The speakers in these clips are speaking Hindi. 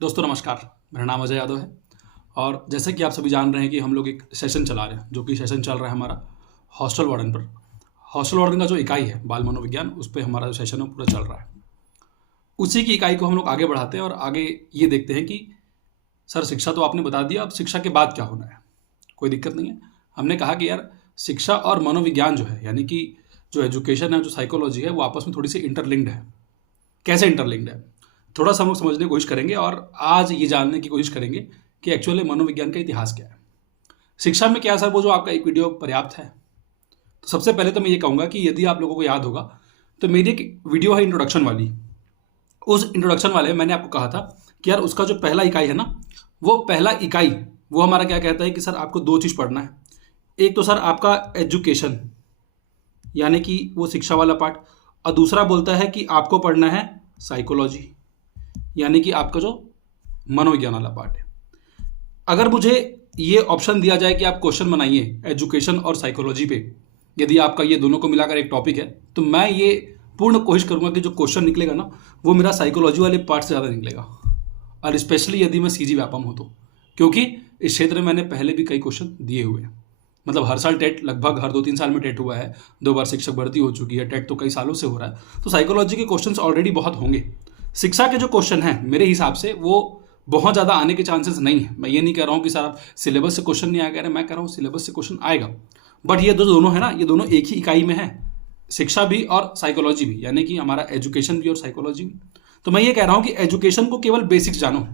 दोस्तों नमस्कार। मेरा नाम अजय यादव है और जैसे कि आप सभी जान रहे हैं कि हम लोग एक सेशन चला रहे हैं, जो कि सेशन चल रहा है हमारा हॉस्टल वार्डन पर। हॉस्टल वार्डन का जो इकाई है बाल मनोविज्ञान, उस पर हमारा जो सेशन है पूरा चल रहा है। उसी की इकाई को हम लोग आगे बढ़ाते हैं और आगे ये देखते हैं कि सर शिक्षा तो आपने बता दिया, अब शिक्षा के बाद क्या होना है। कोई दिक्कत नहीं है। हमने कहा कि यार शिक्षा और मनोविज्ञान जो है, यानी कि जो एजुकेशन है, जो साइकोलॉजी है, वो आपस में थोड़ी सी इंटरलिंक्ड है। कैसे इंटरलिंक्ड है, थोड़ा सा हम लोग समझने की कोशिश करेंगे और आज ये जानने की कोशिश करेंगे कि एक्चुअली मनोविज्ञान का इतिहास क्या है। शिक्षा में क्या सर, वो जो आपका एक वीडियो पर्याप्त है। तो सबसे पहले तो मैं ये कहूँगा कि यदि आप लोगों को याद होगा तो मेरी एक वीडियो है इंट्रोडक्शन वाली। उस इंट्रोडक्शन वाले में मैंने आपको कहा था कि यार उसका जो पहला इकाई है ना, वो पहला इकाई वो हमारा क्या कहता है कि सर आपको दो चीज़ पढ़ना है। एक तो सर आपका एजुकेशन, यानी कि वो शिक्षा वाला पार्ट, और दूसरा बोलता है कि आपको पढ़ना है साइकोलॉजी, यानी कि आपका जो मनोविज्ञान वाला पार्ट है। अगर मुझे ये ऑप्शन दिया जाए कि आप क्वेश्चन बनाइए एजुकेशन और साइकोलॉजी पे, यदि आपका ये दोनों को मिलाकर एक टॉपिक है, तो मैं ये पूर्ण कोशिश करूंगा कि जो क्वेश्चन निकलेगा ना, वो मेरा साइकोलॉजी वाले पार्ट से ज़्यादा निकलेगा, और स्पेशली यदि मैं सीजी व्यापम हो तो, क्योंकि इस क्षेत्र में मैंने पहले भी कई क्वेश्चन दिए हुए हैं। मतलब हर साल टेट, लगभग हर 2-3 साल में टेट हुआ है, 2 बार शिक्षक भर्ती हो चुकी है, टेट तो कई सालों से हो रहा है। तो साइकोलॉजी के क्वेश्चंस ऑलरेडी बहुत होंगे। शिक्षा के जो क्वेश्चन हैं मेरे हिसाब से वो बहुत ज़्यादा आने के चांसेस नहीं है। मैं ये नहीं कह रहा हूँ कि सर आप सिलेबस से क्वेश्चन नहीं आएगा, मैं कह रहा हूँ सिलेबस से क्वेश्चन आएगा, बट ये दोनों है ना, ये दोनों एक ही इकाई में है, शिक्षा भी और साइकोलॉजी भी, यानी कि हमारा एजुकेशन भी और साइकोलॉजी भी। तो मैं ये कह रहा हूँ कि एजुकेशन को केवल बेसिक्स जानो,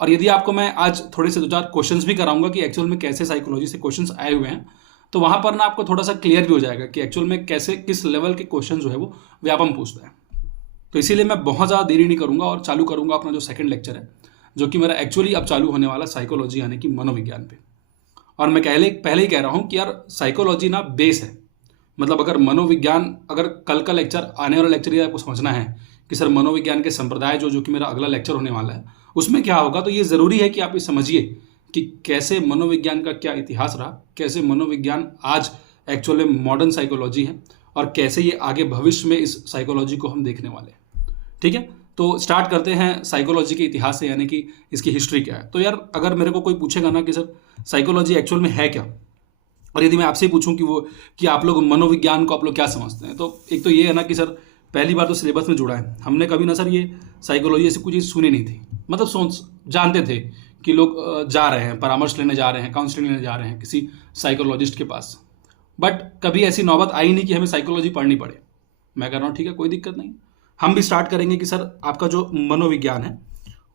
और यदि आपको मैं आज थोड़े से 2-4 क्वेश्चंस भी कराऊंगा कि एक्चुअल में कैसे साइकोलॉजी से क्वेश्चंस आए हुए हैं, तो वहां पर ना आपको थोड़ा सा क्लियर भी हो जाएगा कि एक्चुअल में कैसे, किस लेवल के क्वेश्चन जो है वो व्यापम पूछता है। तो इसीलिए मैं बहुत ज़्यादा देरी नहीं करूंगा और चालू करूंगा अपना जो सेकंड लेक्चर है, जो कि मेरा एक्चुअली अब चालू होने वाला साइकोलॉजी यानी कि मनोविज्ञान पे। और मैं पहले ही कह रहा हूँ कि यार साइकोलॉजी ना बेस है। मतलब अगर मनोविज्ञान, अगर कल का लेक्चर, आने वाला लेक्चर ये आपको समझना है कि सर मनोविज्ञान के संप्रदाय जो कि मेरा अगला लेक्चर होने वाला है, उसमें क्या होगा, तो ये ज़रूरी है कि आप ये समझिए कि कैसे मनोविज्ञान का क्या इतिहास रहा, कैसे मनोविज्ञान आज एक्चुअली मॉडर्न साइकोलॉजी है, और कैसे ये आगे भविष्य में इस साइकोलॉजी को हम देखने वाले हैं। ठीक है, तो स्टार्ट करते हैं साइकोलॉजी के इतिहास से, यानी कि इसकी हिस्ट्री क्या है। तो यार अगर मेरे को कोई पूछेगा ना कि सर साइकोलॉजी एक्चुअल में है क्या, और यदि मैं आपसे पूछूं कि आप लोग मनोविज्ञान को आप लोग क्या समझते हैं, तो एक तो ये है ना कि सर पहली बार तो सिलेबस में जुड़ा है। हमने कभी ना सर ये साइकोलॉजी ऐसी कुछ चीज़ सुनी नहीं थी। मतलब जानते थे कि लोग जा रहे हैं, परामर्श लेने जा रहे हैं, काउंसलिंग लेने जा रहे हैं किसी साइकोलॉजिस्ट के पास, बट कभी ऐसी नौबत आई नहीं कि हमें साइकोलॉजी पढ़नी पड़े। मैं कह रहा हूँ ठीक है, कोई दिक्कत नहीं। हम भी स्टार्ट करेंगे कि सर आपका जो मनोविज्ञान है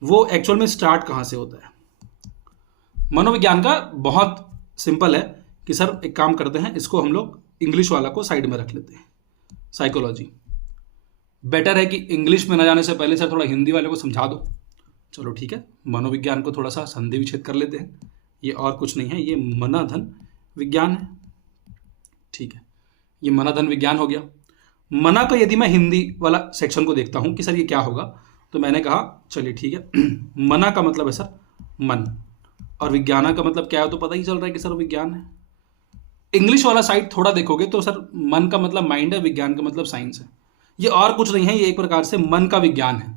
वो एक्चुअल में स्टार्ट कहाँ से होता है। मनोविज्ञान का बहुत सिंपल है कि सर एक काम करते हैं, इसको हम लोग इंग्लिश वाला को साइड में रख लेते हैं। साइकोलॉजी बेटर है कि इंग्लिश में ना जाने से पहले सर थोड़ा हिंदी वाले को समझा दो। चलो ठीक है, मनोविज्ञान को थोड़ा सा संधि विच्छेद कर लेते हैं। ये और कुछ नहीं है, ये मनाधन विज्ञान है। ठीक है, ये मनाधन विज्ञान हो गया। मना का यदि मैं हिंदी वाला सेक्शन को देखता हूं कि सर ये क्या होगा, तो मैंने कहा चलिए ठीक है मना का मतलब है सर मन, और विज्ञाना का मतलब क्या है तो पता ही चल रहा है कि सर विज्ञान है। इंग्लिश वाला साइड थोड़ा देखोगे तो सर मन का मतलब माइंड है, विज्ञान का मतलब साइंस है। ये और कुछ नहीं है, ये एक प्रकार से मन का विज्ञान है।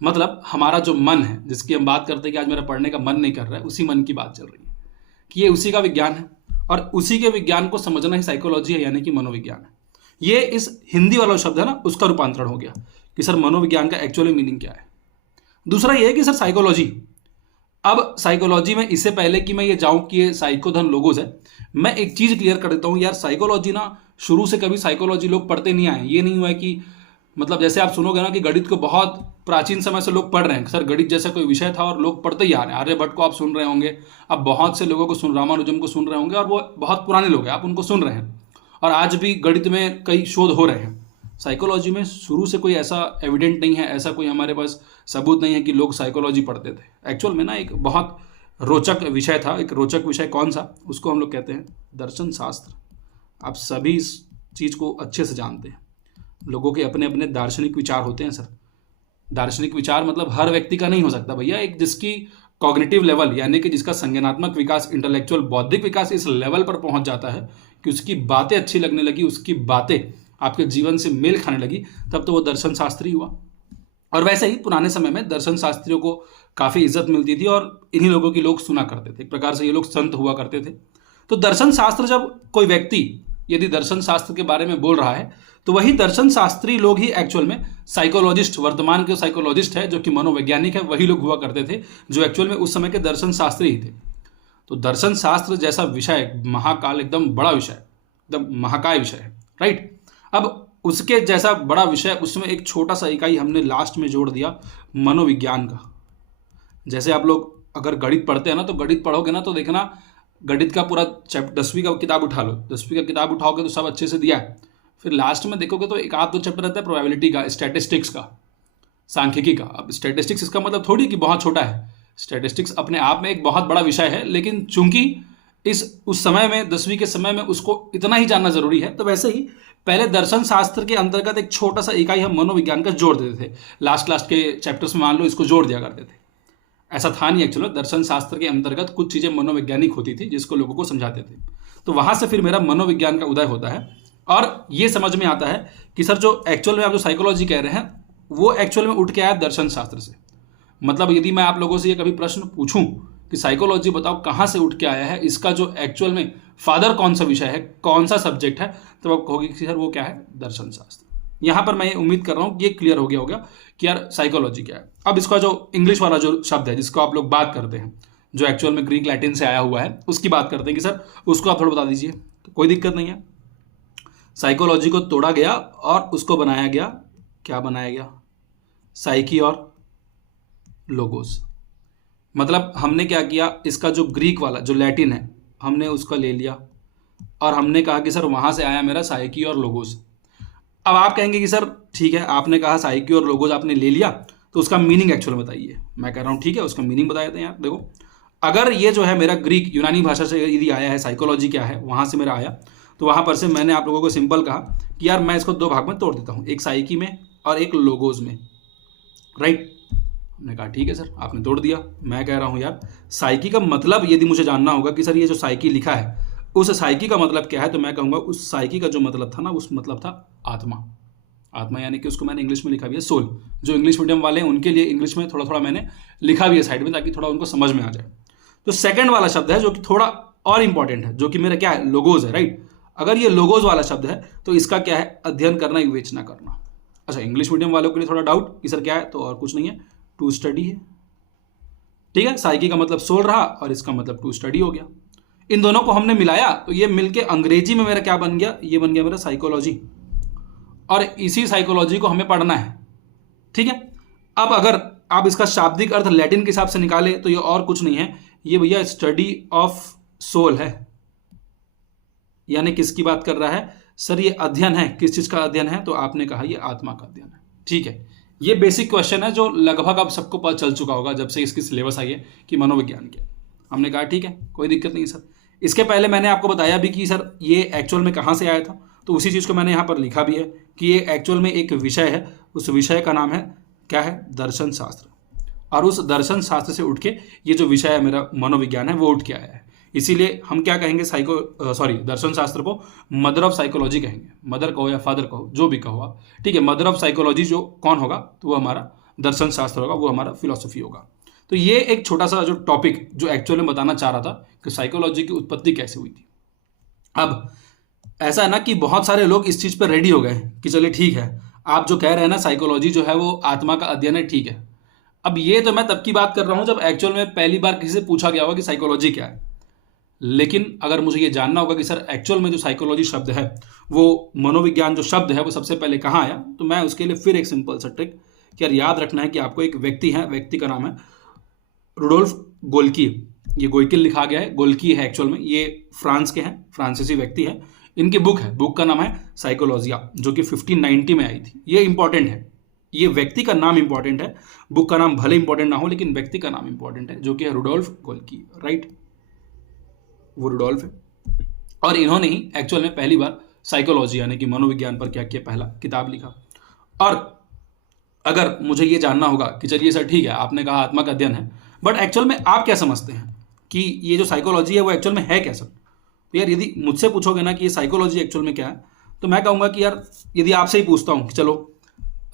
मतलब हमारा जो मन है, जिसकी हम बात करते हैं कि आज मेरा पढ़ने का मन नहीं कर रहा है, उसी मन की बात चल रही है कि ये उसी का विज्ञान है, और उसी के विज्ञान को समझना ही साइकोलॉजी है, यानी कि मनोविज्ञान है। ये इस हिंदी वाला शब्द है ना, उसका रूपांतरण हो गया कि सर मनोविज्ञान का एक्चुअली मीनिंग क्या है। दूसरा ये है कि सर साइकोलॉजी, अब साइकोलॉजी में इससे पहले कि मैं ये जाऊं कि ये साइकोधन लोगोस है, मैं एक चीज क्लियर कर देता हूं यार। साइकोलॉजी ना शुरू से कभी साइकोलॉजी लोग पढ़ते नहीं आए। ये नहीं हुआ है कि मतलब जैसे आप सुनोगे ना कि गणित को बहुत प्राचीन समय से लोग पढ़ रहे हैं, सर गणित जैसा कोई विषय था और लोग पढ़ते ही आ रहे हैं। आर्यभट्ट को आप सुन रहे होंगे, अब बहुत से लोगों को रामानुजम को सुन रहे होंगे, और वो बहुत पुराने लोग हैं, आप उनको सुन रहे हैं, और आज भी गणित में कई शोध हो रहे हैं। साइकोलॉजी में शुरू से कोई ऐसा एविडेंट नहीं है, ऐसा कोई हमारे पास सबूत नहीं है कि लोग साइकोलॉजी पढ़ते थे। एक्चुअल में ना एक बहुत रोचक विषय था। एक रोचक विषय कौन सा, उसको हम लोग कहते हैं दर्शन शास्त्र। आप सभी इस चीज़ को अच्छे से जानते हैं। लोगों के अपने अपने दार्शनिक विचार होते हैं सर। दार्शनिक विचार मतलब हर व्यक्ति का नहीं हो सकता भैया। एक जिसकी कॉग्निटिव लेवल, यानी कि जिसका संज्ञानात्मक विकास, इंटेलेक्चुअल बौद्धिक विकास इस लेवल पर पहुंच जाता है कि उसकी बातें अच्छी लगने लगी, उसकी बातें आपके जीवन से मेल खाने लगी, तब तो वो दर्शन शास्त्री हुआ। और वैसे ही पुराने समय में दर्शन शास्त्रियों को काफ़ी इज्जत मिलती थी और इन्हीं लोगों की लोग सुना करते थे। एक प्रकार से ये लोग संत हुआ करते थे। तो दर्शन शास्त्र, जब कोई व्यक्ति यदि दर्शन शास्त्र के बारे में बोल रहा है तो वही दर्शन शास्त्री लोग ही एक्चुअल में साइकोलॉजिस्ट, वर्तमान के साइकोलॉजिस्ट है जो कि मनोवैज्ञानिक है, वही लोग हुआ करते थे जो एक्चुअल में उस समय के दर्शन शास्त्री ही थे। तो दर्शन शास्त्र जैसा विषय महाकाल, एकदम बड़ा विषय, एकदम महाकाय विषय है, राइट। अब उसके जैसा बड़ा विषय, उसमें एक छोटा सा इकाई हमने लास्ट में जोड़ दिया मनोविज्ञान का। जैसे आप लोग अगर गणित पढ़ते हैं ना, तो गणित पढ़ोगे ना तो देखना गणित का पूरा 10वीं का किताब उठा लो, 10वीं का किताब उठाओगे तो सब अच्छे से दिया है। फिर लास्ट में देखोगे तो एक आध दो चैप्टर रहता है प्रोबेबिलिटी का, स्टैटिस्टिक्स का, सांख्यिकी का। अब स्टैटिस्टिक्स इसका मतलब थोड़ी कि बहुत छोटा है, स्टैटिस्टिक्स अपने आप में एक बहुत बड़ा विषय है, लेकिन चूंकि उस समय में 10वीं के समय में उसको इतना ही जानना जरूरी है, तो वैसे ही पहले दर्शन शास्त्र के अंतर्गत एक छोटा सा इकाई हम मनोविज्ञान का जोड़ देते थे। लास्ट के चैप्टर्स में मान लो इसको जोड़ दिया करते थे। ऐसा था नहीं एक्चुअली, दर्शन शास्त्र के अंतर्गत कुछ चीजें मनोवैज्ञानिक होती थी जिसको लोगों को समझाते थे। तो वहां से फिर मेरा मनोविज्ञान का उदय होता है और ये समझ में आता है कि सर जो एक्चुअल में आप जो साइकोलॉजी कह रहे हैं वो एक्चुअल में उठ के आया दर्शन शास्त्र से। मतलब यदि मैं आप लोगों से ये कभी प्रश्न पूछूं कि साइकोलॉजी बताओ कहाँ से उठ के आया है, इसका जो एक्चुअल में फादर कौन सा विषय है, कौन सा सब्जेक्ट है, तो आप कहोगे कि सर वो क्या है, दर्शन शास्त्र। यहाँ पर मैं ये उम्मीद कर रहा हूँ कि ये क्लियर हो गया होगा कि यार साइकोलॉजी क्या है। अब इसका जो इंग्लिश वाला जो शब्द है जिसको आप लोग बात करते हैं, जो एक्चुअल में ग्रीक लैटिन से आया हुआ है, उसकी बात करते हैं कि सर उसको आप थोड़ा बता दीजिए। तो कोई दिक्कत नहीं है। साइकोलॉजी को तोड़ा गया और उसको बनाया गया, क्या बनाया गया, साइकी और लोगोस। मतलब हमने क्या किया, इसका जो ग्रीक वाला जो लैटिन है हमने उसका ले लिया और हमने कहा कि सर वहां से आया मेरा साइकी और लोगोस। अब आप कहेंगे कि सर ठीक है, आपने कहा साइकी और लोगोस आपने ले लिया, तो उसका मीनिंग एक्चुअल बताइए। मैं कह रहा हूँ ठीक है, उसका मीनिंग बता देते हैं यार। देखो, अगर ये जो है मेरा ग्रीक यूनानी भाषा से यदि आया है, साइकोलॉजी क्या है वहां से मेरा आया, तो वहां पर से मैंने आप लोगों को सिंपल कहा कि यार मैं इसको दो भाग में तोड़ देता हूँ, एक साइकी में और एक लोगोस में, राइट। हमने कहा ठीक है सर, आपने तोड़ दिया। मैं कह रहा हूँ यार साइकी का मतलब यदि मुझे जानना होगा कि सर ये जो साइकी लिखा है उस साइकी का मतलब क्या है, तो मैं कहूँगा उस साइकी का जो मतलब था ना, उस मतलब था आत्मा। आत्मा यानी कि उसको मैंने इंग्लिश में लिखा भी है सोल। जो इंग्लिश मीडियम वाले हैं उनके लिए इंग्लिश में थोड़ा थोड़ा मैंने लिखा भी है साइड में, ताकि थोड़ा उनको समझ में आ जाए। तो सेकंड वाला शब्द है जो कि थोड़ा और इंपॉर्टेंट है, जो कि मेरा क्या है, लोगोज है, राइट। अगर ये लोगोज वाला शब्द है तो इसका क्या है, अध्ययन करना, विवेचना करना। अच्छा, इंग्लिश मीडियम वालों के लिए थोड़ा डाउट कि सर क्या है, तो और कुछ नहीं है, टू स्टडी है, ठीक है। साइकी का मतलब सोल रहा और इसका मतलब टू स्टडी हो गया। इन दोनों को हमने मिलाया तो ये मिलके अंग्रेजी में मेरा क्या बन गया, ये बन गया मेरा साइकोलॉजी। और इसी साइकोलॉजी को हमें पढ़ना है, ठीक है। अब अगर आप इसका शाब्दिक अर्थ लैटिन के हिसाब से निकाले तो ये और कुछ नहीं है, ये भैया स्टडी ऑफ सोल है। यानी किसकी बात कर रहा है सर, ये अध्ययन है, किस चीज का अध्ययन है, तो आपने कहा ये आत्मा का अध्ययन है, ठीक है। ये बेसिक क्वेश्चन है जो लगभग अब सबको पता चल चुका होगा जब से इसकी सिलेबस आई है कि मनोविज्ञान के। हमने कहा ठीक है, कोई दिक्कत नहीं सर। इसके पहले मैंने आपको बताया भी कि सर ये एक्चुअल में कहाँ से आया था, तो उसी चीज़ को मैंने यहाँ पर लिखा भी है कि ये एक्चुअल में एक विषय है, उस विषय का नाम है क्या है, दर्शन शास्त्र। और उस दर्शन शास्त्र से उठ के ये जो विषय है मेरा मनोविज्ञान है वो उठ के आया है। इसीलिए हम क्या कहेंगे, दर्शन शास्त्र को मदर ऑफ साइकोलॉजी कहेंगे। मदर कहो या फादर कहो, जो भी कहो आप, ठीक है। मदर ऑफ साइकोलॉजी जो कौन होगा, तो वो हमारा दर्शन शास्त्र होगा, वो हमारा फिलॉसफी होगा। तो ये एक छोटा सा जो टॉपिक जो एक्चुअली में बताना चाह रहा था कि साइकोलॉजी की उत्पत्ति कैसे हुई थी। अब ऐसा है ना कि बहुत सारे लोग इस चीज़ पर रेडी हो गए कि चलिए ठीक है, आप जो कह रहे हैं ना साइकोलॉजी जो है वो आत्मा का अध्ययन है, ठीक है। अब ये तो मैं तब की बात कर रहा हूँ जब एक्चुअल में पहली बार किसी से पूछा गया होगा कि साइकोलॉजी क्या है। लेकिन अगर मुझे ये जानना होगा कि सर एक्चुअल में जो साइकोलॉजी शब्द है, वो मनोविज्ञान जो शब्द है वो सबसे पहले कहाँ आया, तो मैं उसके लिए फिर एक सिंपल सा ट्रिक कि यार याद रखना है कि आपको एक व्यक्ति है, व्यक्ति का नाम है रुडोल्फ गोल्की। ये गोइकिल लिखा गया है, गोल्की है एक्चुअल में, ये फ्रांस के हैं, फ्रांसीसी व्यक्ति है। इनकी बुक है, बुक का नाम है साइकोलॉजिया, जो कि 1590 में आई थी। ये इंपॉर्टेंट है, ये व्यक्ति का नाम इंपॉर्टेंट है, बुक का नाम भले इंपॉर्टेंट ना हो लेकिन व्यक्ति का नाम इंपॉर्टेंट है, जो कि है रुडोल्फ गोल्की, राइट। वो रुडोल्फ है और इन्होंने ही एक्चुअल में पहली बार साइकोलॉजी यानी कि मनोविज्ञान पर क्या किया, पहला किताब लिखा। और अगर मुझे ये जानना होगा कि चलिए सर ठीक है, आपने कहा आत्मा का अध्ययन है, बट एक्चुअल में आप क्या समझते हैं कि ये जो साइकोलॉजी है वो एक्चुअल में है क्या सर, तो यार यदि मुझसे पूछोगे ना कि ये साइकोलॉजी एक्चुअल में क्या है, तो मैं कहूँगा कि यार यदि आपसे ही पूछता हूँ कि चलो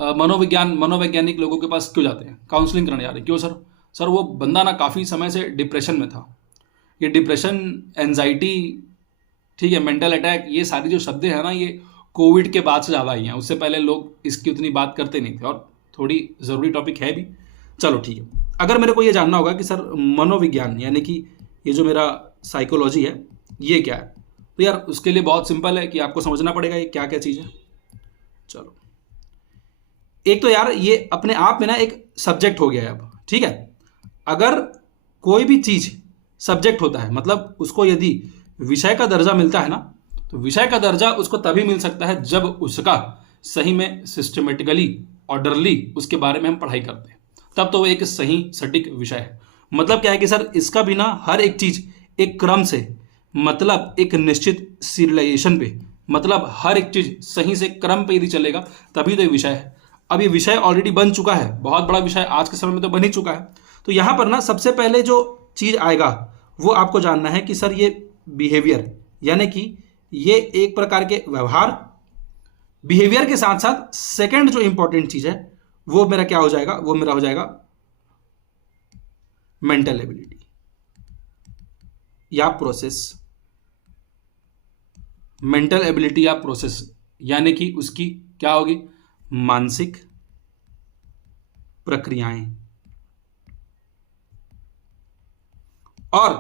मनोवैज्ञानिक लोगों के पास क्यों जाते हैं, काउंसलिंग करने जा रहे हैं, क्यों सर? सर वो बंदा ना काफ़ी समय से डिप्रेशन में था। ये डिप्रेशन, एंजाइटी, ठीक है, मेंटल अटैक, ये सारी जो शब्द हैं ना, ये कोविड के बाद से ज़्यादा आई हैं। उससे पहले लोग इसकी उतनी बात करते नहीं थे, और थोड़ी ज़रूरी टॉपिक है भी। चलो ठीक है, अगर मेरे को ये जानना होगा कि सर मनोविज्ञान यानी कि ये जो मेरा साइकोलॉजी है ये क्या है, तो यार उसके लिए बहुत सिंपल है कि आपको समझना पड़ेगा ये क्या क्या चीज़ है। चलो, एक तो यार ये अपने आप में ना एक सब्जेक्ट हो गया है अब, ठीक है। अगर कोई भी चीज़ सब्जेक्ट होता है, मतलब उसको यदि विषय का दर्जा मिलता है ना, तो विषय का दर्जा उसको तभी मिल सकता है जब उसका सही में सिस्टमेटिकली, ऑर्डरली उसके बारे में हम पढ़ाई करते हैं, तब तो वो एक सही सटीक विषय है। मतलब क्या है कि सर इसका भी ना हर एक चीज़ एक क्रम से, मतलब एक निश्चित सीरियलाइजेशन पे, मतलब हर एक चीज़ सही से क्रम पे यदि चलेगा तभी तो ये विषय है। अब ये विषय ऑलरेडी बन चुका है, बहुत बड़ा विषय आज के समय में तो बन ही चुका है। तो यहाँ पर ना सबसे पहले जो चीज़ आएगा वो आपको जानना है कि सर ये बिहेवियर, यानी कि ये एक प्रकार के व्यवहार, बिहेवियर के साथ साथ सेकंड जो इंपॉर्टेंट चीज़ है वो मेरा क्या हो जाएगा, वो मेरा हो जाएगा मेंटल एबिलिटी या प्रोसेस। मेंटल एबिलिटी या प्रोसेस यानी कि उसकी क्या होगी, मानसिक प्रक्रियाएं। और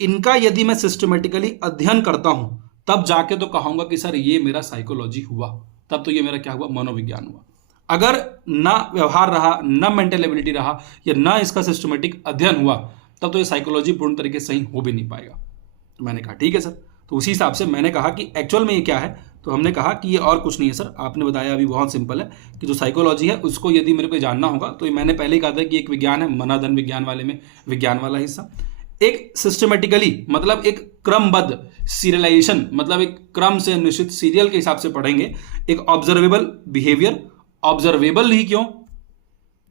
इनका यदि मैं सिस्टमेटिकली अध्ययन करता हूं तब जाके तो कहूंगा कि सर ये मेरा साइकोलॉजी हुआ, तब तो ये मेरा क्या हुआ, मनोविज्ञान हुआ। अगर ना व्यवहार रहा, ना मेंटल एबिलिटी रहा, या ना इसका सिस्टमेटिक अध्ययन हुआ, तब तो ये साइकोलॉजी पूर्ण तरीके से सही हो भी नहीं पाएगा। तो मैंने कहा ठीक है सर, तो उसी हिसाब से मैंने कहा कि एक्चुअल में ये क्या है, तो हमने कहा कि ये और कुछ नहीं है सर, आपने बताया अभी बहुत सिंपल है कि जो साइकोलॉजी है उसको यदि मेरे को जानना होगा तो मैंने पहले ही कहा था कि एक विज्ञान है, मनाधन विज्ञान वाले में विज्ञान वाला हिस्सा, एक सिस्टमेटिकली मतलब एक क्रमबद्ध सीरियलाइजेशन, मतलब एक क्रम से निश्चित सीरियल के हिसाब से पढ़ेंगे, एक ऑब्जर्वेबल बिहेवियर। ऑब्जर्वेबल ही क्यों,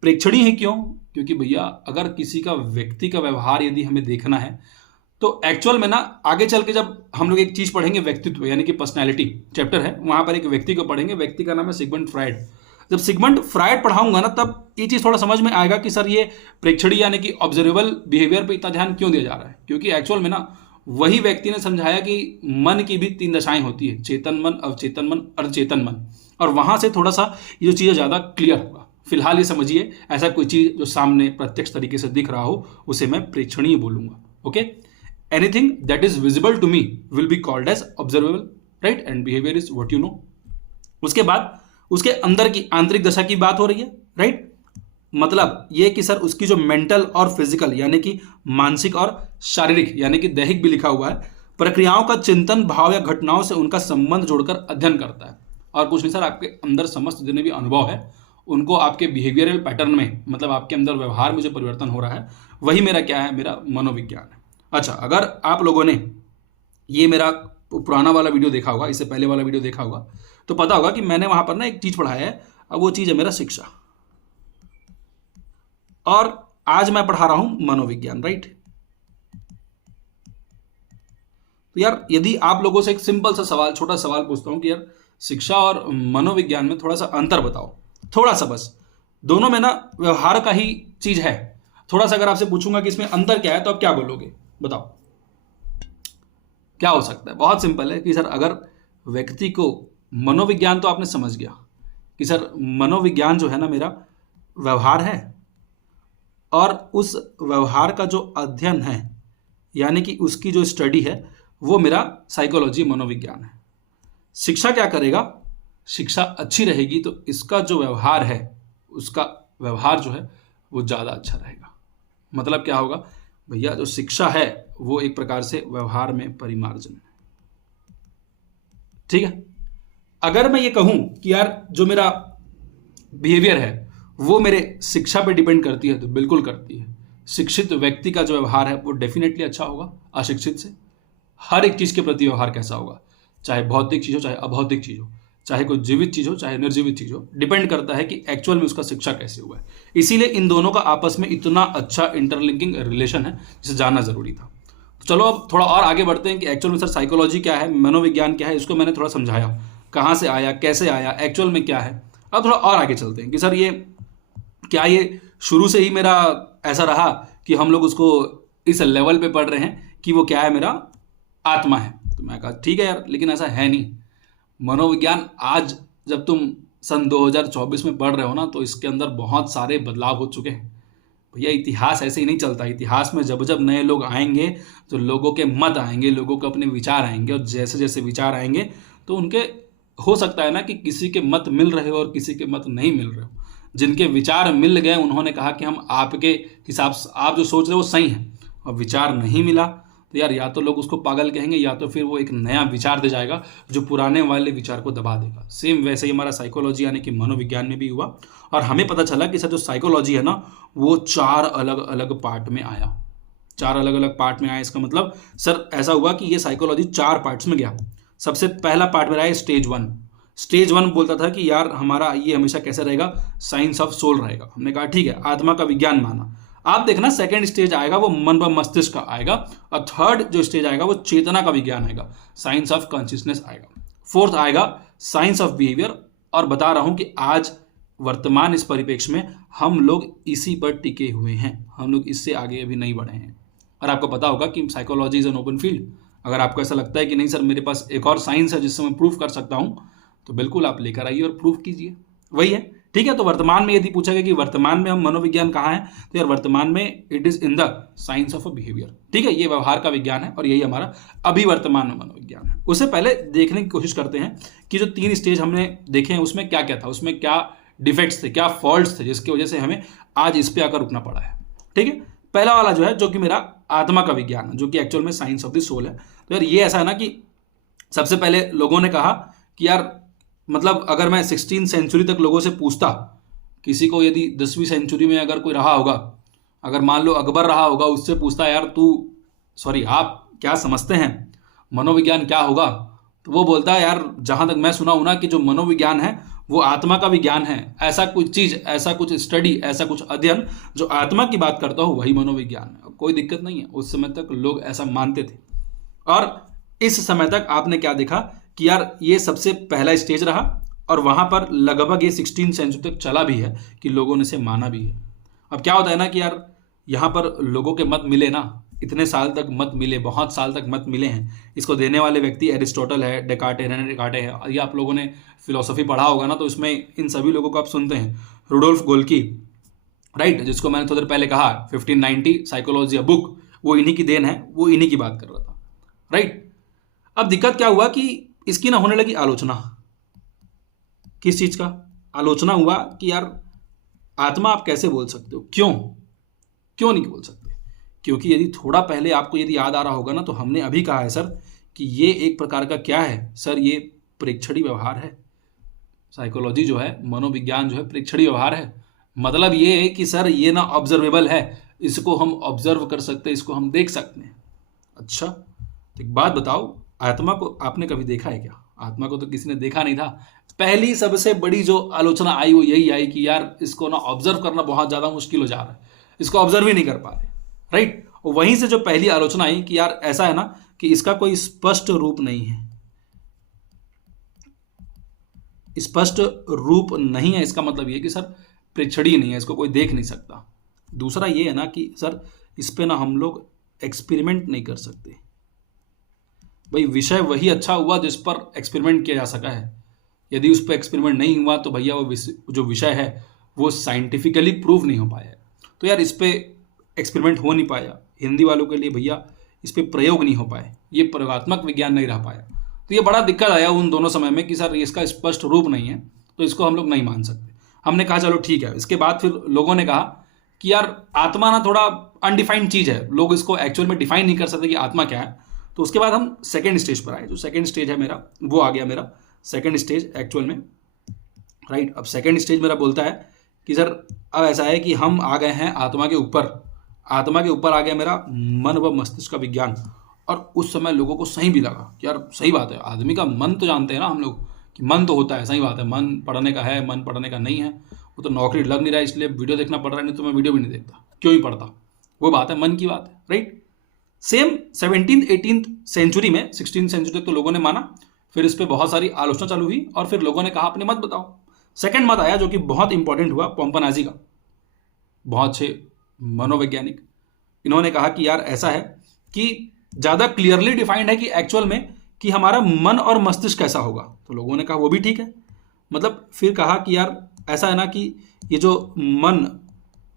प्रेक्षणीय ही क्यों, क्योंकि भैया अगर किसी का व्यक्ति का व्यवहार यदि हमें देखना है तो एक्चुअल में ना आगे चल के जब हम लोग एक चीज पढ़ेंगे व्यक्तित्व यानी कि पर्सनैलिटी चैप्टर है, वहां पर एक व्यक्ति को पढ़ेंगे, व्यक्ति का नाम है सिगमंड फ्रायड। जब सिगमंड फ्रायड पढ़ाऊंगा ना तब ये चीज थोड़ा समझ में आएगा कि सर ये प्रेक्षणीय यानी कि ऑब्जर्वेबल बिहेवियर पे इतना ध्यान क्यों दिया जा रहा है, क्योंकि एक्चुअल में ना वही व्यक्ति ने समझाया कि मन की भी 3 दशाएं होती है, चेतन मन, अवचेतन मन, अर्धचेतन मन, और वहां से थोड़ा सा ये चीजें ज्यादा क्लियर होगा। फिलहाल ये समझिए, ऐसा कोई चीज जो सामने प्रत्यक्ष तरीके से दिख रहा हो उसे मैं प्रेक्षणीय बोलूंगा। Okay, anything that is visible to me will be called as observable, right? And behavior is what you know. उसके बाद उसके अंदर की आंतरिक दशा की बात हो रही है, right? मतलब ये कि सर उसकी जो मेंटल और फिजिकल यानी कि मानसिक और शारीरिक यानी कि दैहिक भी लिखा हुआ है, प्रक्रियाओं का चिंतन, भाव या घटनाओं से उनका संबंध जोड़कर अध्ययन करता है। और कुछ नहीं सर, आपके अंदर समस्त जितने भी अनुभव है उनको आपके बिहेवियरल पैटर्न में, मतलब आपके अंदर व्यवहार में जो परिवर्तन हो रहा है वही मेरा क्या है, मेरा मनोविज्ञान है। अच्छा, अगर आप लोगों ने ये मेरा पुराना वाला वीडियो देखा होगा, इससे पहले वाला वीडियो देखा होगा, तो पता होगा कि मैंने वहां पर ना एक चीज पढ़ाया है। अब वो चीज है मेरा शिक्षा, और आज मैं पढ़ा रहा हूं मनोविज्ञान, राइट। तो यार यदि आप लोगों से एक सिंपल सा सवाल, छोटा सवाल पूछता हूं कि यार शिक्षा और मनोविज्ञान में थोड़ा सा अंतर बताओ, थोड़ा सा बस, दोनों में ना व्यवहार का ही चीज है। थोड़ा सा अगर आपसे पूछूंगा कि इसमें अंतर क्या है तो आप क्या बोलोगे, बताओ क्या हो सकता है। बहुत सिंपल है कि सर अगर व्यक्ति को, मनोविज्ञान तो आपने समझ गया कि सर मनोविज्ञान जो है ना मेरा व्यवहार है, और उस व्यवहार का जो अध्ययन है यानी कि उसकी जो स्टडी है वो मेरा साइकोलॉजी मनोविज्ञान है। शिक्षा क्या करेगा, शिक्षा अच्छी रहेगी तो इसका जो व्यवहार है, उसका व्यवहार जो है वो ज़्यादा अच्छा रहेगा। मतलब क्या होगा भैया, जो शिक्षा है वो एक प्रकार से व्यवहार में परिमार्जन है, ठीक है। अगर मैं ये कहूं कि यार जो मेरा बिहेवियर है वो मेरे शिक्षा पे डिपेंड करती है, तो बिल्कुल करती है। शिक्षित व्यक्ति का जो व्यवहार है वो डेफिनेटली अच्छा होगा अशिक्षित से। हर एक चीज के प्रति व्यवहार कैसा होगा, चाहे भौतिक चीज हो चाहे अभौतिक चीज हो, चाहे कोई जीवित चीज हो चाहे निर्जीवित चीज हो, डिपेंड करता है कि एक्चुअल में उसका शिक्षा कैसे हुआ है। इसीलिए इन दोनों का आपस में इतना अच्छा इंटरलिंकिंग रिलेशन है जिसे जानना जरूरी था। तो चलो अब थोड़ा और आगे बढ़ते हैं कि एक्चुअल में सर साइकोलॉजी क्या है, मनोविज्ञान क्या है। इसको मैंने थोड़ा समझाया, कहाँ से आया, कैसे आया, एक्चुअल में क्या है। अब थोड़ा और आगे चलते हैं कि सर ये क्या ये शुरू से ही मेरा ऐसा रहा कि हम लोग उसको इस लेवल पे पढ़ रहे हैं कि वो क्या है, मेरा आत्मा है। तो मैं कहा ठीक है यार, लेकिन ऐसा है नहीं। मनोविज्ञान आज जब तुम सन 2024 में पढ़ रहे हो ना, तो इसके अंदर बहुत सारे बदलाव हो चुके हैं भैया। इतिहास ऐसे ही नहीं चलता। इतिहास में जब जब नए लोग आएंगे तो लोगों के मत आएंगे, लोगों के अपने विचार आएंगे, और जैसे जैसे विचार आएंगे तो उनके हो सकता है ना कि किसी के मत मिल रहे हो और किसी के मत नहीं मिल रहे हो। जिनके विचार मिल गए उन्होंने कहा कि हम आपके हिसाब से, आप जो सोच रहे हो वो सही है, और विचार नहीं मिला तो यार या तो लोग उसको पागल कहेंगे या तो फिर वो एक नया विचार दे जाएगा जो पुराने वाले विचार को दबा देगा। सेम वैसे ही हमारा साइकोलॉजी यानी कि मनोविज्ञान में भी हुआ, और हमें पता चला कि सर जो साइकोलॉजी है ना वो 4 अलग अलग पार्ट में आया। 4 अलग अलग पार्ट में आया, इसका मतलब सर ऐसा हुआ कि ये साइकोलॉजी 4 पार्ट्स में गया। सबसे पहला पार्ट में रहा है स्टेज 1। स्टेज 1 बोलता था कि यार हमारा ये हमेशा कैसे रहेगा, साइंस ऑफ सोल रहेगा। हमने कहा ठीक है, आत्मा का विज्ञान माना। आप देखना सेकंड स्टेज आएगा वो मन व मस्तिष्क का आएगा, और थर्ड जो स्टेज आएगा वो चेतना का विज्ञान आएगा, साइंस ऑफ कॉन्शियसनेस आएगा। फोर्थ आएगा साइंस ऑफ बिहेवियर। और बता रहा हूं कि आज वर्तमान इस परिप्रेक्ष्य में हम लोग इसी पर टिके हुए हैं, हम लोग इससे आगे अभी नहीं बढ़े हैं। और आपको पता होगा कि psychology is an open field. अगर आपको ऐसा लगता है कि नहीं सर मेरे पास एक और साइंस है जिससे मैं प्रूफ कर सकता हूं, तो बिल्कुल आप लेकर आइए और प्रूफ कीजिए, वही है। ठीक है, तो वर्तमान में यदि पूछा गया कि वर्तमान में हम मनोविज्ञान कहाँ है, तो यार वर्तमान में it is in the science of a behaviour. ठीक है, ये व्यवहार का विज्ञान है और यही हमारा अभी वर्तमान में मनोविज्ञान है। उससे पहले देखने की कोशिश करते हैं कि जो 3 स्टेज हमने देखे हैं उसमें क्या क्या था, उसमें क्या डिफेक्ट्स थे, क्या फॉल्ट्स थे, जिसकी वजह से हमें आज इस पे आकर रुकना पड़ा है। ठीक है, पहला वाला जो है जो कि मेरा आत्मा का विज्ञान है, जो कि एक्चुअल में साइंस ऑफ द सोल है। तो यार ये ऐसा है ना कि सबसे पहले लोगों ने कहा कि यार मतलब अगर मैं 16वीं सेंचुरी तक लोगों से पूछता, किसी को यदि 10वीं सेंचुरी में अगर कोई रहा होगा, अगर मान लो अकबर रहा होगा, उससे पूछता यार आप क्या समझते हैं मनोविज्ञान क्या होगा, तो वो बोलता है यार जहां तक मैं सुना हूं ना कि जो मनोविज्ञान है वो आत्मा का विज्ञान है। ऐसा कुछ चीज, ऐसा कुछ स्टडी, ऐसा कुछ अध्ययन जो आत्मा की बात करता हो वही मनोविज्ञान है। कोई दिक्कत नहीं है, उस समय तक लोग ऐसा मानते थे। और इस समय तक आपने क्या देखा कि यार ये सबसे पहला स्टेज रहा, और वहां पर लगभग ये 16वीं सेंचुरी तक चला भी है कि लोगों ने इसे माना भी है। अब क्या होता है ना कि यार यहाँ पर लोगों के मत मिले ना, इतने साल तक मत मिले, बहुत साल तक मत मिले हैं। इसको देने वाले व्यक्ति एरिस्टोटल है, डेकार्टे, रेने डेकार्टे है। ये आप लोगों ने फिलोसफी पढ़ा होगा ना, तो इसमें इन सभी लोगों को आप सुनते हैं। रुडोल्फ गोल्की, राइट, जिसको मैंने थोड़ी देर पहले कहा 1590 साइकोलॉजी बुक, वो इन्हीं की देन है, वो इन्हीं की बात कर रहा था, राइट। अब दिक्कत क्या हुआ कि इसकी ना होने लगी आलोचना। किस चीज का आलोचना हुआ कि यार आत्मा आप कैसे बोल सकते हो, क्यों नहीं बोल सकते? क्योंकि यदि थोड़ा पहले आपको यदि याद आ रहा होगा ना, तो हमने अभी कहा है सर कि ये एक प्रकार का क्या है सर, ये प्रेक्षणीय व्यवहार है। साइकोलॉजी जो है, मनोविज्ञान जो है, प्रेक्षणीय व्यवहार है। मतलब ये है कि सर ये ना ऑब्जर्वेबल है, इसको हम ऑब्जर्व कर सकते हैं, इसको हम देख सकते हैं। अच्छा, तो एक बात बताओ, आत्मा को आपने कभी देखा है क्या? आत्मा को तो किसी ने देखा नहीं था। पहली सबसे बड़ी जो आलोचना आई वो यही आई कि यार इसको ना ऑब्जर्व करना बहुत ज्यादा मुश्किल हो जा रहा है, इसको ऑब्जर्व ही नहीं कर पा रहे, राइट। और वहीं से जो पहली आलोचना आई कि यार ऐसा है ना कि इसका कोई स्पष्ट रूप नहीं है, स्पष्ट रूप नहीं है, इसका मतलब ये कि सर प्रेक्षणीय नहीं है, इसको कोई देख नहीं सकता। दूसरा ये है ना कि सर इस पे ना हम लोग एक्सपेरिमेंट नहीं कर सकते। भाई विषय वही अच्छा हुआ जिस पर एक्सपेरिमेंट किया जा सका है। यदि उस पर एक्सपेरिमेंट नहीं हुआ तो भैया वो जो विषय है वो साइंटिफिकली प्रूव नहीं हो पाया। तो यार इस पे एक्सपेरिमेंट हो नहीं पाया, हिंदी वालों के लिए भैया इस पे प्रयोग नहीं हो पाए, ये प्रयोगात्मक विज्ञान नहीं रह पाया। तो ये बड़ा दिक्कत आया उन दोनों समय में कि सर इसका स्पष्ट रूप नहीं है, तो इसको हम लोग नहीं मान सकते। हमने कहा चलो ठीक है। इसके बाद फिर लोगों ने कहा कि यार आत्मा ना थोड़ा अनडिफाइंड चीज है, लोग इसको एक्चुअल में डिफाइन नहीं कर सकते कि आत्मा क्या है। तो उसके बाद हम सेकेंड स्टेज पर आए। जो सेकेंड स्टेज है मेरा, वो आ गया मेरा सेकेंड स्टेज एक्चुअल में, राइट। अब सेकेंड स्टेज मेरा बोलता है कि सर अब ऐसा है कि हम आ गए हैं आत्मा के ऊपर। आत्मा के ऊपर आ गया मेरा मन व मस्तिष्क का विज्ञान। और उस समय लोगों को सही भी लगा कि यार सही बात है, आदमी का मन तो जानते हैं ना हम लोग कि मन तो होता है, सही बात है, मन पढ़ने का है, मन पढ़ने का नहीं है। वो तो नौकरी लग नहीं रहा है इसलिए वीडियो देखना पड़ रहा है, नहीं तो मैं वीडियो भी नहीं देखता, क्यों ही पढ़ता। वो बात है, मन की बात है, right. Same 17th 18th century में, 16th सेंचुरी तक तो लोगों ने माना, फिर इस पर बहुत सारी आलोचना चालू हुई और फिर लोगों ने कहा अपने मत बताओ। सेकंड मत आया जो कि बहुत इंपॉर्टेंट हुआ पोम्पनाजी का, बहुत अच्छे मनोवैज्ञानिक, इन्होंने कहा कि यार ऐसा है कि ज़्यादा क्लियरली डिफाइंड है कि एक्चुअल में कि हमारा मन और मस्तिष्क कैसा होगा। तो लोगों ने कहा वो भी ठीक है, मतलब फिर कहा कि यार ऐसा है ना कि ये जो मन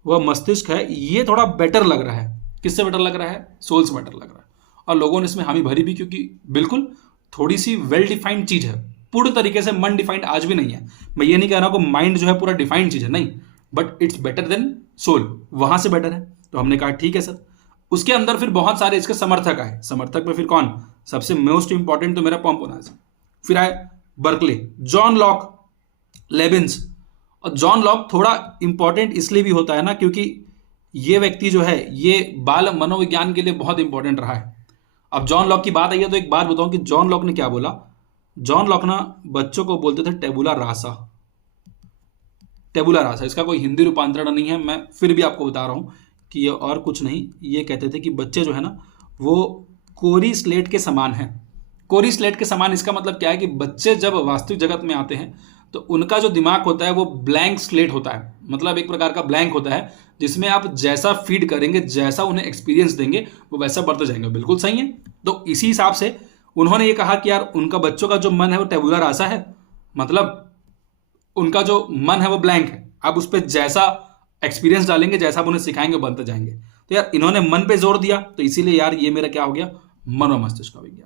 व मस्तिष्क है ये थोड़ा बेटर लग रहा है। किससे बेटर लग रहा है? सोल से बेटर लग रहा है। और लोगों ने इसमें हामी भरी भी, क्योंकि बिल्कुल थोड़ी सी वेल डिफाइंड चीज़ है, पूर्ण तरीके से मन डिफाइंड आज भी नहीं है। मैं ये नहीं कह रहा हूँ कि माइंड जो है पूरा डिफाइंड चीज़ है, नहीं, but it's better than soul, वहाँ से बेटर है। तो हमने कहा ठीक है सर। उसके अंदर फिर बहुत सारे इसके समर्थक आए। समर्थक में फिर कौन? सबसे मोस्ट इंपॉर्टेंट तो मेरा पोम्पोनाजी, फिर आए बर्कले, जॉन लॉक, लेबिन्स। और जॉन लॉक थोड़ा इंपॉर्टेंट इसलिए भी होता है ना क्योंकि ये व्यक्ति जो है ये बाल मनोविज्ञान के लिए बहुत इंपॉर्टेंट रहा है। अब जॉन लॉक की बात आई है तो एक बात बताऊं कि जॉन लॉक ने क्या बोला। जॉन लॉक ना बच्चों को बोलते थे टेबुला रासा। टेबुला रासा इसका कोई हिंदी रूपांतरण नहीं है, मैं फिर भी आपको बता रहा हूं कि ये और कुछ नहीं, ये कहते थे कि बच्चे जो है ना वो कोरी स्लेट के समान है। कोरी स्लेट के समान इसका मतलब क्या है कि बच्चे जब वास्तविक जगत में आते हैं तो उनका जो दिमाग होता है वो ब्लैंक स्लेट होता है, मतलब एक प्रकार का ब्लैंक होता है जिसमें आप जैसा फीड करेंगे, जैसा उन्हें एक्सपीरियंस देंगे वो वैसा बढ़ते जाएंगे। बिल्कुल सही है। तो इसी हिसाब से उन्होंने ये कहा कि यार उनका बच्चों का जो मन है वो टेबुला रासा है, मतलब उनका जो मन है वो ब्लैंक है, आप उस पर जैसा एक्सपीरियंस डालेंगे, जैसा आप उन्हें सिखाएंगे बनते जाएंगे। तो यार इन्होंने मन पे जोर दिया, तो इसीलिए यार ये मेरा क्या हो गया, मन और मस्तिष्क का विज्ञान।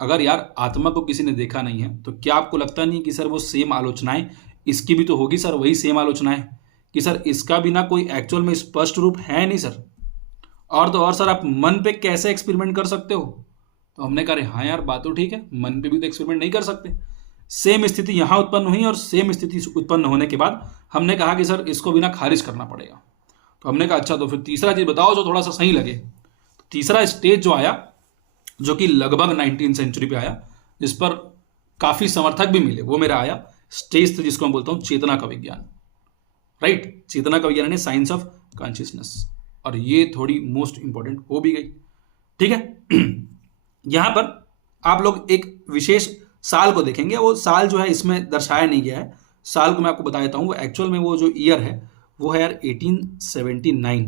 अगर यार आत्मा को किसी ने देखा नहीं है तो क्या आपको लगता नहीं कि सर वो सेम आलोचनाएं इसकी भी तो होगी सर, वही सेम आलोचनाएं कि सर इसका भी ना कोई एक्चुअल में स्पष्ट रूप है नहीं सर। और तो और सर आप मन पे कैसे एक्सपेरिमेंट कर सकते हो? तो हमने कहा हाँ यार बात तो ठीक है, मन पे भी तो एक्सपेरिमेंट नहीं कर सकते। सेम स्थिति यहाँ उत्पन्न हुई और सेम स्थिति उत्पन्न होने के बाद हमने कहा कि सर इसको भी ना खारिज करना पड़ेगा। तो हमने कहा अच्छा तो फिर तीसरा चीज बताओ जो थोड़ा सा सही लगे। तो तीसरा स्टेज जो आया जो कि लगभग 19वीं सेंचुरी पे आया, जिस पर काफी समर्थक भी मिले, वो मेरा आया स्टेज थ्री, जिसको मैं बोलता हूं चेतना का विज्ञान। राइट, चेतना का विज्ञान यानी साइंस ऑफ कॉन्शियसनेस। और ये थोड़ी मोस्ट इंपॉर्टेंट हो भी गई। ठीक है यहां पर आप लोग एक विशेष साल को देखेंगे, वो साल जो है इसमें दर्शाया नहीं गया है। साल को मैं आपको बता देता हूं, वो एक्चुअल में वो जो ईयर है वो है यार 1879।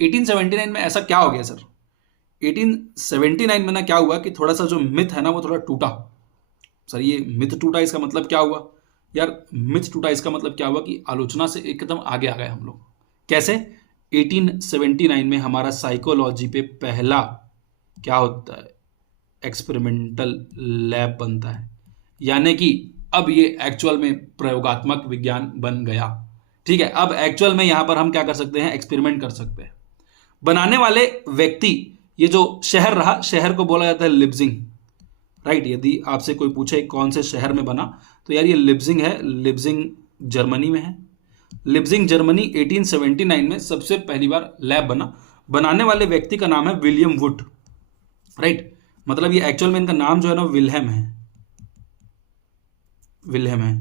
1879 में ऐसा क्या हो गया सर? 1879 में ना क्या हुआ कि थोड़ा सा जो मिथ है ना वो थोड़ा टूटा। सर ये मिथ टूटा इसका मतलब क्या हुआ? यार मिथ टूटा इसका मतलब क्या हुआ कि आलोचना से एकदम आगे आ गए हम लोग। कैसे? 1879 में हमारा साइकोलॉजी पे पहला क्या होता है, एक्सपेरिमेंटल लैब बनता है, यानी कि अब ये एक्चुअल में प्रयोगात्मक विज्ञान बन गया। ठीक है, अब एक्चुअल में यहां पर हम क्या कर सकते हैं, एक्सपेरिमेंट कर सकते हैं। बनाने वाले व्यक्ति, ये जो शहर रहा, शहर को बोला जाता है लिप्जिंग। राइट, यदि आपसे कोई पूछे कौन से शहर में बना तो यार ये लिप्जिंग है। लिप्जिंग जर्मनी में है। लिप्जिंग जर्मनी 1879 में सबसे पहली बार लैब बना। बनाने वाले व्यक्ति का नाम है विलियम वुड। राइट, मतलब ये एक्चुअल में इनका नाम जो है ना विल्हेम है। विल्हेम है,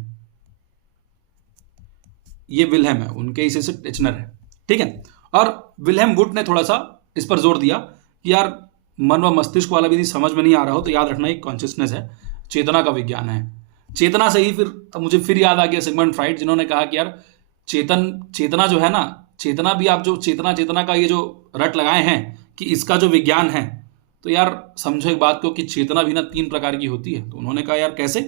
ये विल्हेम है, उनके इसी से टिचनर है। ठीक है, और विल्हेम वुड ने थोड़ा सा इस पर जोर दिया कि यार मन व मस्तिष्क वाला भी समझ में नहीं आ रहा हो तो याद रखना एक कॉन्शियसनेस है, चेतना का विज्ञान है। चेतना से ही फिर मुझे फिर याद आ गया सिगमंड फ्राइड, जिन्होंने कहा कि यार चेतना जो है ना, चेतना भी आप जो चेतना का ये जो रट लगाए हैं कि इसका जो विज्ञान है, तो यार समझो एक बात को कि चेतना भी ना 3 प्रकार की होती है। तो उन्होंने कहा यार कैसे?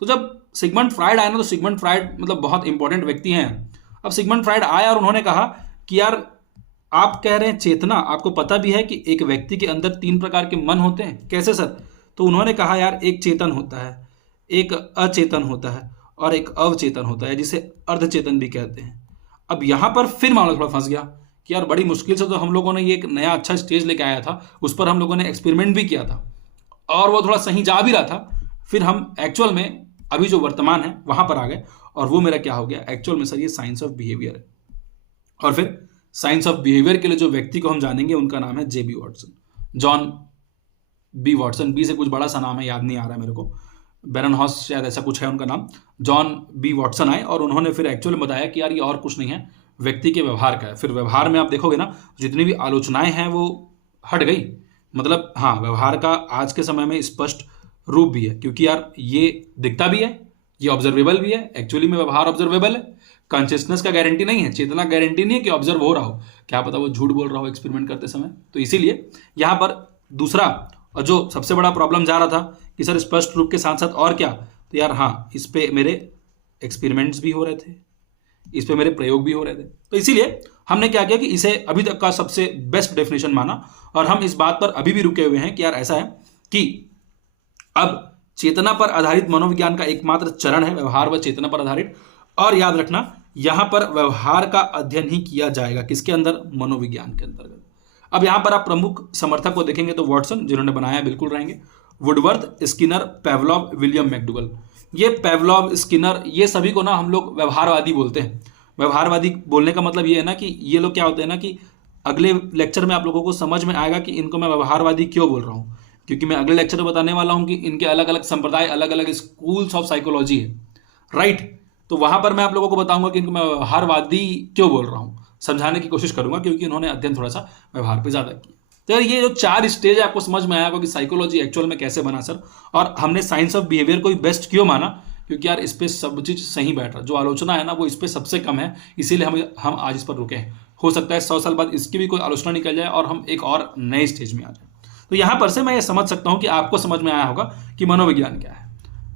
तो जब सिगमंड फ्राइड आए ना, तो सिगमंड फ्राइड मतलब बहुत इंपॉर्टेंट व्यक्ति हैं। अब सिगमंड फ्राइड आए और उन्होंने कहा कि यार आप कह रहे हैं चेतना, आपको पता भी है कि एक व्यक्ति के अंदर 3 प्रकार के मन होते हैं। कैसे सर? तो उन्होंने कहा यार एक चेतन होता है, एक अचेतन होता है और एक अवचेतन होता है, जिसे अर्धचेतन भी कहते हैं। अब यहां पर फिर मामला थोड़ा फंस गया कि यार बड़ी मुश्किल से तो हम लोगों ने ये एक नया अच्छा स्टेज लेके आया था, उस पर हम लोगों ने एक्सपेरिमेंट भी किया था और वो थोड़ा सही जा भी रहा था। फिर हम एक्चुअल में अभी जो वर्तमान है वहां पर आ गए, और वो मेरा क्या हो गया एक्चुअल में सर, ये साइंस ऑफ बिहेवियर है। और फिर साइंस ऑफ बिहेवियर के लिए जो व्यक्ति को हम जानेंगे उनका नाम है J B Watson, John B Watson. B से कुछ बड़ा सा नाम है, याद नहीं आ रहा है मेरे को, बेरनहॉस शायद ऐसा कुछ है उनका नाम। जॉन बी वॉटसन आए और उन्होंने फिर एक्चुअली बताया कि यार ये और कुछ नहीं है, व्यक्ति के व्यवहार का है। फिर व्यवहार में आप देखोगे ना, जितनी भी आलोचनाएं हैं वो हट गई। मतलब हाँ, व्यवहार का आज के समय में स्पष्ट रूप भी है, क्योंकि यार ये दिखता भी है, ये ऑब्जर्वेबल भी है, एक्चुअली में व्यवहार ऑब्जर्वेबल है। कॉन्शियसनेस का गारंटी नहीं है, चेतना गारंटी नहीं है कि ऑब्जर्व हो रहा हो, क्या पता वो झूठ बोल रहा हो एक्सपेरिमेंट करते समय। तो इसीलिए यहां पर दूसरा और जो सबसे बड़ा प्रॉब्लम जा रहा था कि सर स्पष्ट रूप के साथ साथ और क्या, तो यार हाँ, इस पे मेरे एक्सपेरिमेंट्स भी हो रहे थे, इस पे मेरे प्रयोग भी हो रहे थे। तो इसीलिए हमने क्या किया कि इसे अभी तक का सबसे बेस्ट डेफिनेशन माना, और हम इस बात पर अभी भी रुके हुए हैं कि यार ऐसा है कि अब चेतना पर आधारित मनोविज्ञान का एकमात्र चरण है व्यवहार व चेतना पर आधारित। और याद रखना, यहां पर व्यवहार का अध्ययन ही किया जाएगा, किसके अंदर, मनोविज्ञान के अंतर्गत। अब यहां पर आप प्रमुख समर्थक को देखेंगे तो वाटसन जिन्होंने बनाया बिल्कुल रहेंगे, वुडवर्थ, स्किनर, पेवलॉव, विलियम मैकडूगल। ये पेवलॉव, स्किनर, ये सभी को ना हम लोग व्यवहारवादी बोलते हैं। व्यवहारवादी बोलने का मतलब ये है ना कि ये लोग क्या होते हैं ना कि अगले लेक्चर में आप लोगों को समझ में आएगा कि इनको मैं व्यवहारवादी क्यों बोल रहा हूं, क्योंकि मैं अगले लेक्चर में बताने वाला हूं कि इनके अलग अलग संप्रदाय, अलग अलग स्कूल्स ऑफ साइकोलॉजी है, राइट। तो वहां पर मैं आप लोगों को बताऊंगा कि इनको मैं व्यवहारवादी क्यों बोल रहा हूं, समझाने की कोशिश करूंगा, क्योंकि उन्होंने अध्ययन थोड़ा सा व्यवहार पे ज्यादा किया। तो यार ये जो 4 स्टेज है आपको समझ में आया कि साइकोलॉजी एक्चुअल में कैसे बना सर, और हमने साइंस ऑफ बिहेवियर को ही बेस्ट क्यों माना, क्योंकि यार इस पे सब चीज सही बैठ रहा है, जो आलोचना है ना वो इस पे सबसे कम है, इसीलिए हम आज इस पर रुके हैं। हो सकता है 100 साल बाद इसकी भी कोई आलोचना निकल जाए और हम एक और नए स्टेज में आ जाए। तो यहां पर से मैं ये समझ सकता हूं कि आपको समझ में आया होगा कि मनोविज्ञान क्या है।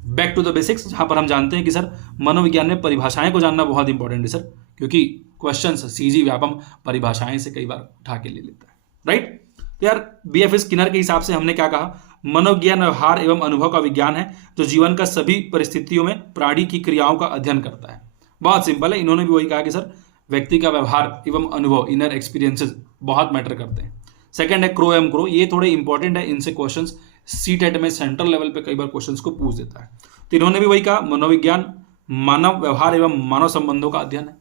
बैक टू द बेसिक्स, जहां पर हम जानते हैं कि सर मनोविज्ञान में परिभाषाएं को जानना बहुत इंपॉर्टेंट है सर, क्योंकि क्वेश्चंस सीजी व्यापम परिभाषाएं से कई बार उठा के ले लेता है, राइट। तो यार बीएफ स्किनर के हिसाब से हमने क्या कहा, मनोविज्ञान व्यवहार एवं अनुभव का विज्ञान है जो जीवन का सभी परिस्थितियों में प्राणी की क्रियाओं का अध्ययन करता है। बहुत सिंपल है, इन्होंने भी वही कहा कि सर व्यक्ति का व्यवहार एवं अनुभव, इनर एक्सपीरियंसेस बहुत मैटर करते हैं। सेकंड है क्रो एम क्रो, ये थोड़े इंपॉर्टेंट है, इनसे क्वेश्चंस सीटेट में सेंट्रल लेवल पे कई बार क्वेश्चंस को पूछ देता है। तो इन्होंने भी वही कहा, मनोविज्ञान मानव व्यवहार एवं मानव संबंधों का अध्ययन है।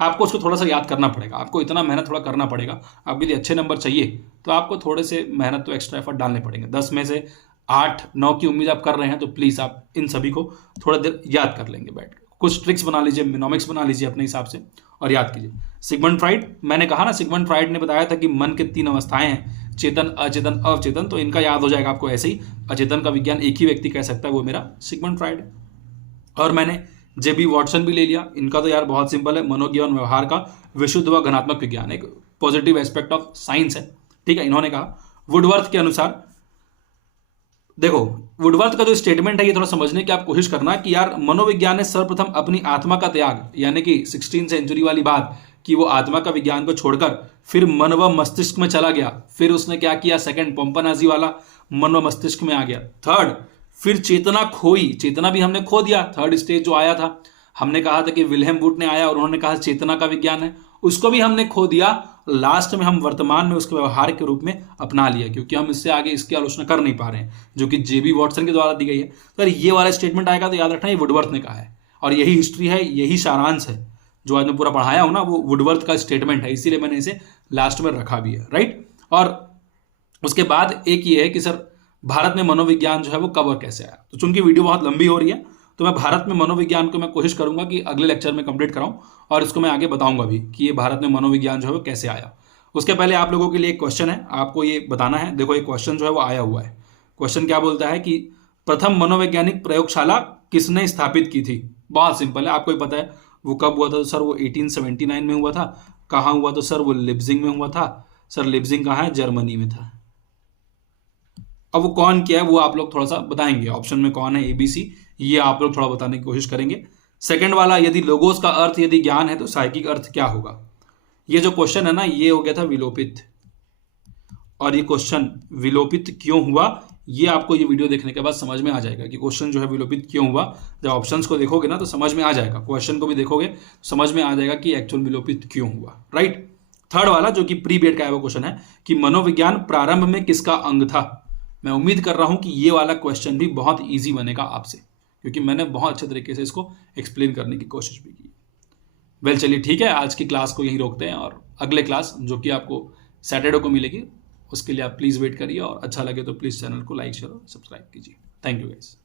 आपको उसको थोड़ा सा याद करना पड़ेगा, आपको इतना मेहनत थोड़ा करना पड़ेगा। आपके लिए अच्छे नंबर चाहिए तो आपको थोड़े से मेहनत तो एक्स्ट्रा एफर्ट डालने पड़ेंगे। 10 में से 8-9 की उम्मीद आप कर रहे हैं तो प्लीज़ आप इन सभी को थोड़ा देर याद कर लेंगे बैठ कर। कुछ ट्रिक्स बना लीजिए, मिनोमिक्स बना लीजिए अपने हिसाब से और याद कीजिए। सिगमंड फ्राइड, मैंने कहा ना सिगमंड फ्राइड ने बताया था कि मन के 3 अवस्थाएं हैं, चेतन, अचेतन, अवचेतन। तो इनका याद हो जाएगा आपको ऐसे ही। अचेतन का विज्ञान एक ही व्यक्ति कह सकता है, वो मेरा सिगमंड फ्राइड है। और मैंने जेबी वाटसन भी ले लिया। इनका तो यार बहुत सिंपल है, मनोज्ञान व्यवहार का विशुद्ध व घनात्मक विज्ञान, एक पॉजिटिव एस्पेक्ट ऑफ साइंस है, ठीक है। इन्होंने कहा वुडवर्थ के अनुसार, देखो वुडवर्थ का जो स्टेटमेंट है ये थोड़ा समझने की आप कोशिश करना कि यार मनोविज्ञान ने सर्वप्रथम अपनी आत्मा का त्याग, यानी कि 16th सेंचुरी वाली बात कि वो आत्मा का विज्ञान को छोड़कर फिर मन व मस्तिष्क में चला गया। फिर उसने क्या किया, सेकंड पोम्पनाजी वाला मन व मस्तिष्क में आ गया। थर्ड, फिर चेतना खोई, चेतना भी हमने खो दिया। थर्ड स्टेज जो आया था, हमने कहा था कि विल्हेम वुड ने आया और उन्होंने कहा चेतना का विज्ञान है, उसको भी हमने खो दिया। लास्ट में हम वर्तमान में उसके व्यवहार के रूप में अपना लिया, क्योंकि हम इससे आगे इसकी आलोचना कर नहीं पा रहे हैं, जो कि जेबी वाटसन के द्वारा दी गई है। तो ये वाला स्टेटमेंट आएगा तो याद रखना ये वुडवर्थ ने कहा है, और यही हिस्ट्री है, यही सारांश है जो आज मैं पूरा पढ़ाया हूं ना, वो वुडवर्थ का स्टेटमेंट है, इसीलिए मैंने इसे लास्ट में रखा भी है, राइट। और उसके बाद एक ये है कि सर भारत में मनोविज्ञान जो है वो कब और कैसे आया। तो चूंकि वीडियो बहुत लंबी हो रही है तो मैं भारत में मनोविज्ञान को मैं कोशिश करूंगा कि अगले लेक्चर में कंप्लीट कराऊं, और इसको मैं आगे बताऊंगा भी कि ये भारत में मनोविज्ञान जो है वो कैसे आया। उसके पहले आप लोगों के लिए एक क्वेश्चन है, आपको ये बताना है। देखो एक क्वेश्चन जो है वो आया हुआ है। क्वेश्चन क्या बोलता है कि प्रथम मनोवैज्ञानिक प्रयोगशाला किसने स्थापित की थी। बहुत सिंपल है, आपको ही पता है वो कब हुआ था। तो सर वो 1879 में हुआ था। कहाँ हुआ? तो सर वो लिप्जिंग में हुआ था। सर लिप्जिंग कहाँ है? जर्मनी में था। अब वो कौन किया है वो आप लोग थोड़ा सा बताएंगे, ऑप्शन में कौन है ABC, ये आप लोग थोड़ा बताने की कोशिश करेंगे। सेकंड वाला, यदि लोगोस का अर्थ यदि ज्ञान है तो साइकिक अर्थ क्या होगा। ये जो क्वेश्चन है ना ये हो गया था विलोपित, और ये क्वेश्चन विलोपित क्यों हुआ ये आपको ये वीडियो देखने के बाद समझ में आ जाएगा कि क्वेश्चन जो है विलोपित क्यों हुआ। जब ऑप्शंस को देखोगे ना तो समझ में आ जाएगा, क्वेश्चन को भी देखोगे समझ में आ जाएगा कि एक्चुअल विलोपित क्यों हुआ, राइट। थर्ड वाला जो कि प्री बीएड का है वो क्वेश्चन है कि मनोविज्ञान प्रारंभ में किसका अंग था। मैं उम्मीद कर रहा हूं कि ये वाला क्वेश्चन भी बहुत ईजी बनेगा आपसे, क्योंकि मैंने बहुत अच्छे तरीके से इसको एक्सप्लेन करने की कोशिश भी की। वेल चलिए ठीक है, आज की क्लास को यहीं रोकते हैं, और अगले क्लास जो कि आपको सैटरडे को मिलेगी उसके लिए आप प्लीज़ वेट करिए, और अच्छा लगे तो प्लीज़ चैनल को लाइक शेयर और सब्सक्राइब कीजिए। Thank you guys.